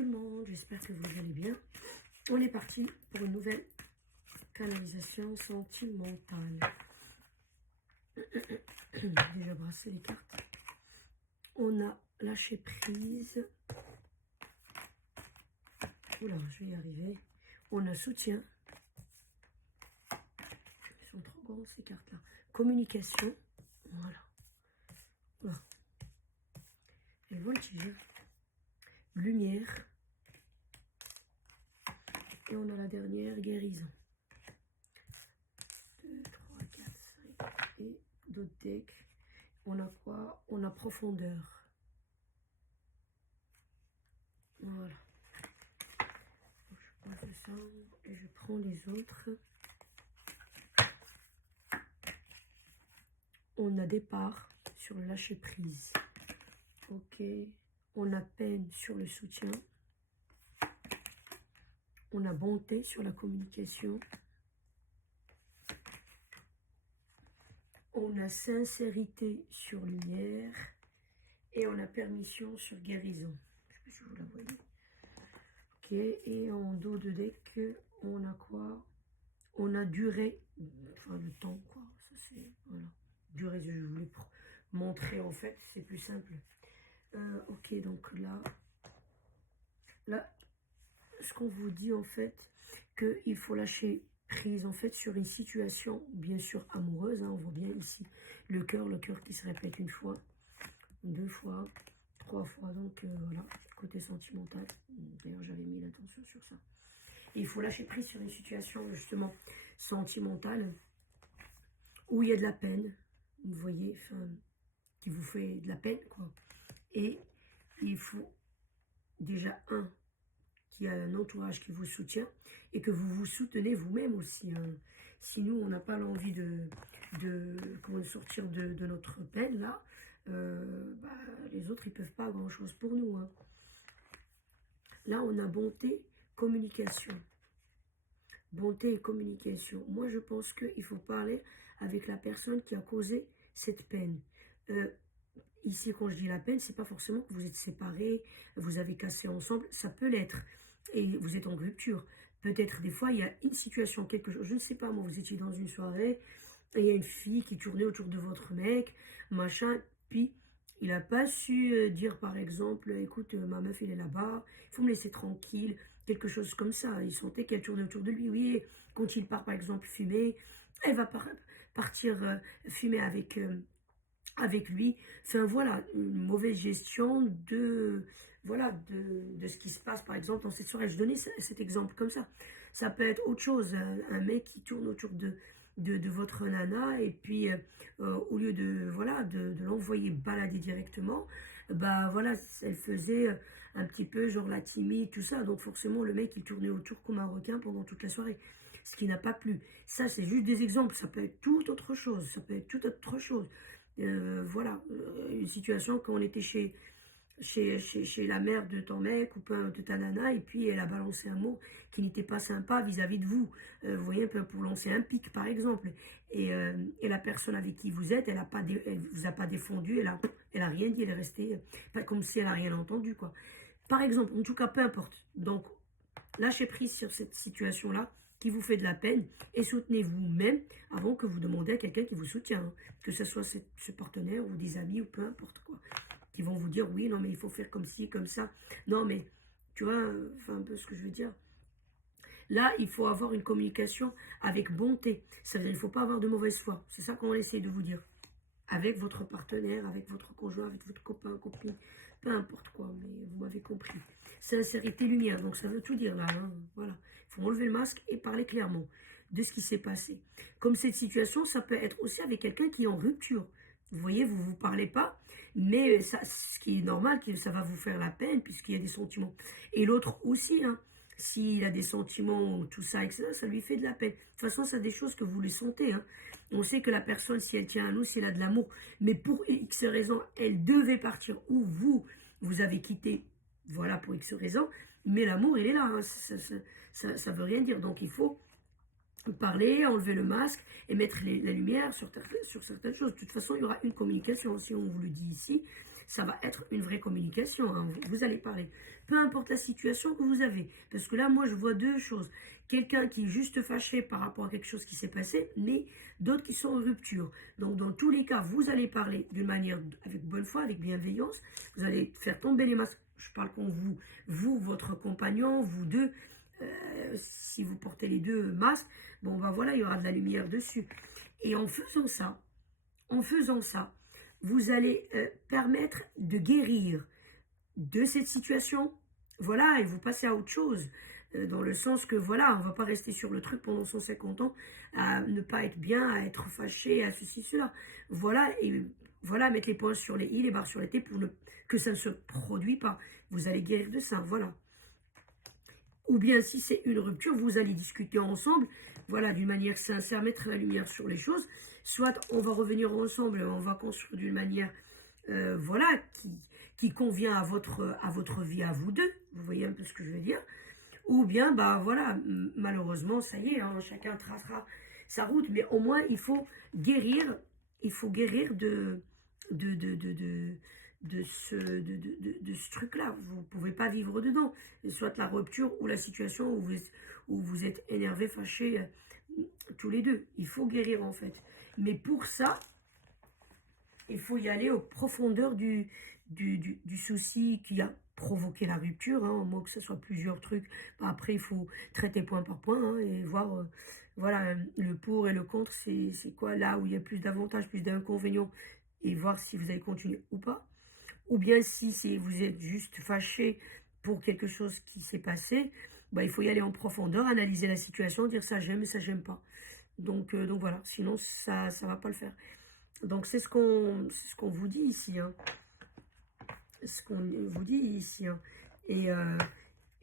tout le monde, j'espère que vous allez bien. On est parti pour une nouvelle canalisation sentimentale. J'ai déjà brassé les cartes. On a lâché prise. Oula, je vais y arriver. On a soutien. Elles sont trop grandes ces cartes-là. Communication. Voilà. Oula. Et voltige. Lumière. Et on a la dernière, guérison. 2, 3, 4, 5. Et d'autres decks. On a quoi? On a profondeur. Voilà. Je pose ça et je prends les autres. On a départ sur le lâcher prise. Ok. On a peine sur le soutien. On a bonté sur la communication. On a sincérité sur lumière. Et on a permission sur guérison. Je sais pas si vous la voyez. Ok. Et en dos de deck, on a quoi? On a durée. Enfin, le temps, quoi. Ça, c'est... Voilà. Durée, je voulais montrer, en fait. C'est plus simple. Ok, donc là, ce qu'on vous dit, en fait, qu'il faut lâcher prise, en fait, sur une situation, bien sûr, amoureuse. Hein, on voit bien ici le cœur qui se répète une fois, 2 fois, 3 fois. Donc, voilà, côté sentimental. D'ailleurs, j'avais mis l'attention sur ça. Et il faut lâcher prise sur une situation, justement, sentimentale, où il y a de la peine, vous voyez, enfin, qui vous fait de la peine, quoi. Et il faut déjà, qu'il y a un entourage qui vous soutient et que vous vous soutenez vous-même aussi. Hein. Si nous, on n'a pas l'envie de sortir de notre peine, là, les autres, ils ne peuvent pas grand-chose pour nous. Hein. Là, on a bonté, communication. Bonté et communication. Moi, je pense qu'il faut parler avec la personne qui a causé cette peine. Ici, quand je dis la peine, c'est pas forcément que vous êtes séparés, vous avez cassé ensemble, ça peut l'être. Et vous êtes en rupture. Peut-être des fois, il y a une situation, quelque chose, je ne sais pas, moi, vous étiez dans une soirée, et il y a une fille qui tournait autour de votre mec, machin, puis il n'a pas su dire, par exemple, écoute, ma meuf, elle est là-bas, il faut me laisser tranquille, quelque chose comme ça. Il sentait qu'elle tournait autour de lui. Oui, quand il part, par exemple, fumer, elle va partir fumer avec lui. Enfin, voilà, une mauvaise gestion de ce qui se passe, par exemple, dans cette soirée. Je donnais cet exemple comme ça. Ça peut être autre chose, un mec qui tourne autour de votre nana, et puis au lieu de l'envoyer balader directement, bah voilà, elle faisait un petit peu genre la timide, tout ça. Donc forcément, le mec, il tournait autour comme un requin pendant toute la soirée. Ce qui n'a pas plu. Ça, c'est juste des exemples. Ça peut être tout autre chose. Ça peut être tout autre chose. Voilà, une situation quand on était chez la mère de ton mec ou de ta nana, et puis elle a balancé un mot qui n'était pas sympa vis-à-vis de vous. Vous voyez, pour lancer un pic, par exemple. Et la personne avec qui vous êtes, elle vous a pas défendu, elle a rien dit, elle est restée pas comme si elle a rien entendu, quoi. Par exemple, en tout cas, peu importe. Donc, lâchez prise sur cette situation-là qui vous fait de la peine et soutenez vous-même avant que vous demandez à quelqu'un qui vous soutient. Hein. Que ce soit ce partenaire ou des amis ou peu importe quoi. Qui vont vous dire oui, non mais il faut faire comme ci, comme ça. Non mais, tu vois, enfin un peu ce que je veux dire. Là, il faut avoir une communication avec bonté. C'est-à-dire qu'il ne faut pas avoir de mauvaise foi. C'est ça qu'on essaie de vous dire. Avec votre partenaire, avec votre conjoint, avec votre copain, copine, peu importe quoi, mais vous m'avez compris. Sincérité, lumière, donc ça veut tout dire là, hein, voilà. Il faut enlever le masque et parler clairement de ce qui s'est passé. Comme cette situation, ça peut être aussi avec quelqu'un qui est en rupture. Vous voyez, vous ne vous parlez pas, mais ça, ce qui est normal, ça va vous faire la peine puisqu'il y a des sentiments. Et l'autre aussi, hein, s'il a des sentiments, tout ça, etc., ça lui fait de la peine. De toute façon, c'est des choses que vous les sentez. Hein. On sait que la personne, si elle tient à nous, si elle a de l'amour, mais pour X raisons, elle devait partir ou vous avez quitté, voilà, pour X raisons, mais l'amour, il est là. Hein. Ça veut rien dire. Donc, il faut parler, enlever le masque et mettre la lumière sur certaines choses. De toute façon, il y aura une communication, si on vous le dit ici. ça va être une vraie communication, hein. Vous allez parler. Peu importe la situation que vous avez. Parce que là, moi, je vois deux choses. Quelqu'un qui est juste fâché par rapport à quelque chose qui s'est passé, mais d'autres qui sont en rupture. Donc, dans tous les cas, vous allez parler d'une manière avec bonne foi, avec bienveillance. Vous allez faire tomber les masques. Je parle quand vous, votre compagnon, vous deux, si vous portez les deux masques, bon, ben voilà, il y aura de la lumière dessus. Et en faisant ça, vous allez permettre de guérir de cette situation, voilà, et vous passez à autre chose. Dans le sens que, voilà, on ne va pas rester sur le truc pendant 150 ans, à ne pas être bien, à être fâché, à ceci, cela. Voilà, et voilà, mettre les points sur les i, les barres sur les t, pour que ça ne se produise pas. Vous allez guérir de ça, voilà. Ou bien, si c'est une rupture, vous allez discuter ensemble, voilà, d'une manière sincère, mettre la lumière sur les choses. Soit on va revenir ensemble, on va construire d'une manière, voilà, qui convient à votre vie, à vous deux. Vous voyez un peu ce que je veux dire? Ou bien, bah voilà, malheureusement, ça y est, hein, chacun tracera sa route. Mais au moins, il faut guérir de, de, de, de, de ce truc-là. Vous ne pouvez pas vivre dedans. Soit la rupture ou la situation où vous êtes énervé, fâché, tous les deux. Il faut guérir en fait. Mais pour ça, il faut y aller aux profondeurs du souci qui a provoqué la rupture, hein, au moins que ce soit plusieurs trucs. Après, il faut traiter point par point, hein, et voir, voilà, le pour et le contre, c'est quoi là où il y a plus d'avantages, plus d'inconvénients, et voir si vous allez continuer ou pas. Ou bien si vous êtes juste fâché pour quelque chose qui s'est passé, bah, il faut y aller en profondeur, analyser la situation, dire ça j'aime et ça j'aime pas. Donc voilà, sinon ça ne va pas le faire. Donc c'est ce qu'on vous dit ici, hein. Ce qu'on vous dit ici, hein. Et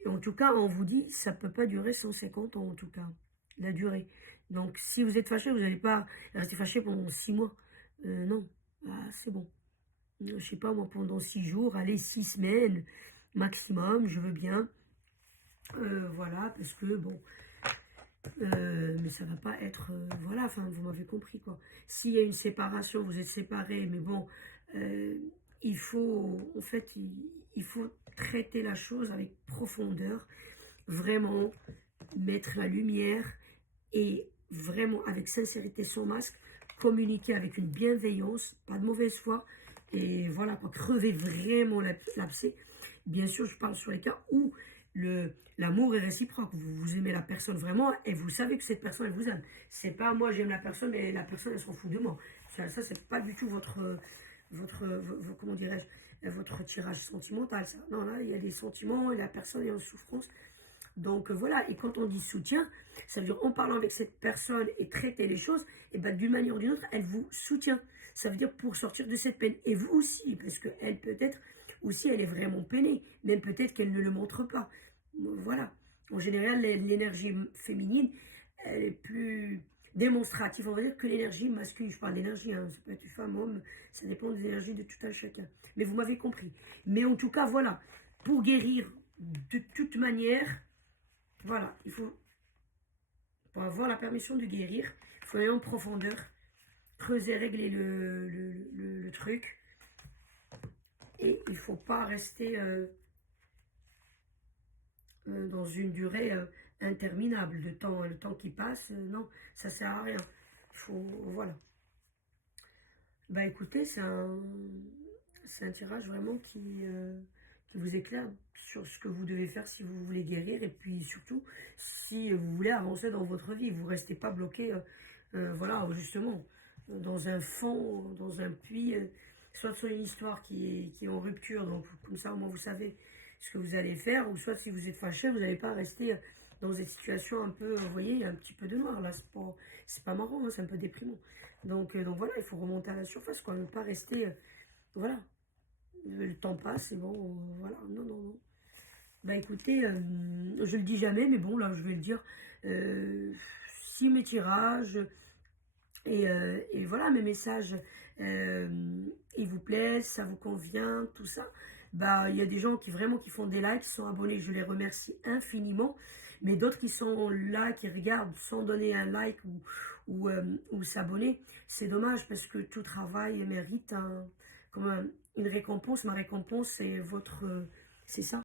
en tout cas, on vous dit, ça ne peut pas durer 150 ans, en tout cas, la durée. Donc si vous êtes fâché, vous n'allez pas rester fâché pendant 6 mois. Non, c'est bon. Je sais pas, moi, pendant 6 jours, allez, 6 semaines maximum, je veux bien. Voilà, parce que, bon, mais ça va pas être, voilà, enfin, vous m'avez compris, quoi. S'il y a une séparation, vous êtes séparés, mais bon, il faut, en fait, il faut traiter la chose avec profondeur, vraiment mettre la lumière et vraiment, avec sincérité, sans masque, communiquer avec une bienveillance, pas de mauvaise foi, et voilà, quoi, crever vraiment l'abcès. Bien sûr, je parle sur les cas où l'amour est réciproque. Vous aimez la personne vraiment et vous savez que cette personne, elle vous aime. C'est pas moi, j'aime la personne, mais la personne, elle s'en fout de moi. Ça c'est pas du tout comment dirais-je, votre tirage sentimental, ça. Non, là, il y a des sentiments et la personne est en souffrance. Donc voilà, et quand on dit soutien, ça veut dire en parlant avec cette personne et traiter les choses, et ben d'une manière ou d'une autre, elle vous soutient. Ça veut dire pour sortir de cette peine. Et vous aussi, parce qu'elle peut-être aussi, elle est vraiment peinée, même peut-être qu'elle ne le montre pas. Voilà. En général, l'énergie féminine, elle est plus démonstrative, on va dire, que l'énergie masculine. Je parle d'énergie, hein, ça peut être femme, homme, ça dépend des énergies de tout un chacun. Mais vous m'avez compris. Mais en tout cas, voilà, pour guérir de toute manière, voilà, il faut, pour avoir la permission de guérir, il faut aller en profondeur, creuser, régler le truc. Et il ne faut pas rester dans une durée interminable de temps. Le temps qui passe, non, ça ne sert à rien. Il faut, voilà. Bah écoutez, c'est un tirage vraiment qui vous éclaire sur ce que vous devez faire si vous voulez guérir et puis surtout si vous voulez avancer dans votre vie. Vous ne restez pas bloqué, voilà, justement, dans un fond, dans un puits, soit sur une histoire qui est en rupture, donc comme ça au moins vous savez ce que vous allez faire, ou soit si vous êtes fâché, vous n'allez pas rester dans une situation un peu, vous voyez, il y a un petit peu de noir là, c'est pas marrant, hein, c'est un peu déprimant. Donc voilà, il faut remonter à la surface, quoi, ne pas rester, voilà, le temps passe et bon, voilà, non, non, non. Bah écoutez, je le dis jamais, mais bon, là, je vais le dire, si mes tirages et voilà, mes messages, ils vous plaisent, ça vous convient, tout ça, bah il y a des gens qui vraiment qui font des likes, qui sont abonnés, je les remercie infiniment, mais d'autres qui sont là, qui regardent sans donner un like ou s'abonner, c'est dommage parce que tout travail mérite une récompense. Ma récompense, c'est votre... c'est ça.